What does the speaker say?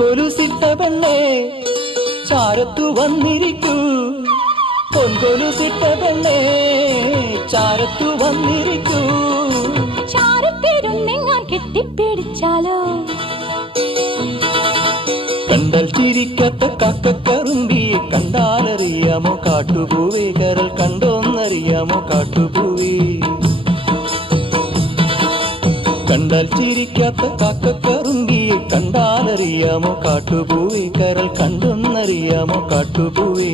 പൊൻകൊലുസിട്ട പെണ്ണേ ചാരത്തു വന്നിരിക്കൂ, പൊൻകൊലുസിട്ട പെണ്ണേ ചാരത്തു വന്നിരിക്കൂ. ചാരത്തിരുന്ന് ഞാൻ കെട്ടിപ്പിടിച്ചാലോ? കണ്ടാൽ ചിരിക്കാത്ത കാക്കക്കറുമ്പിയെ കണ്ടാലറിയാമോ കാട്ടുപൂവേ, കരൾ കണ്ടോന്നറിയാമോ കാട്ടുപൂവേ. കണ്ടാൽ ചിരിക്കാത്ത കാക്കക്കറുമ്പിയെ കണ്ടാലറിയാമോ കാട്ടുപൂവേ, കരൾ കണ്ടോന്നറിയാമോ കാട്ടുപൂവേ.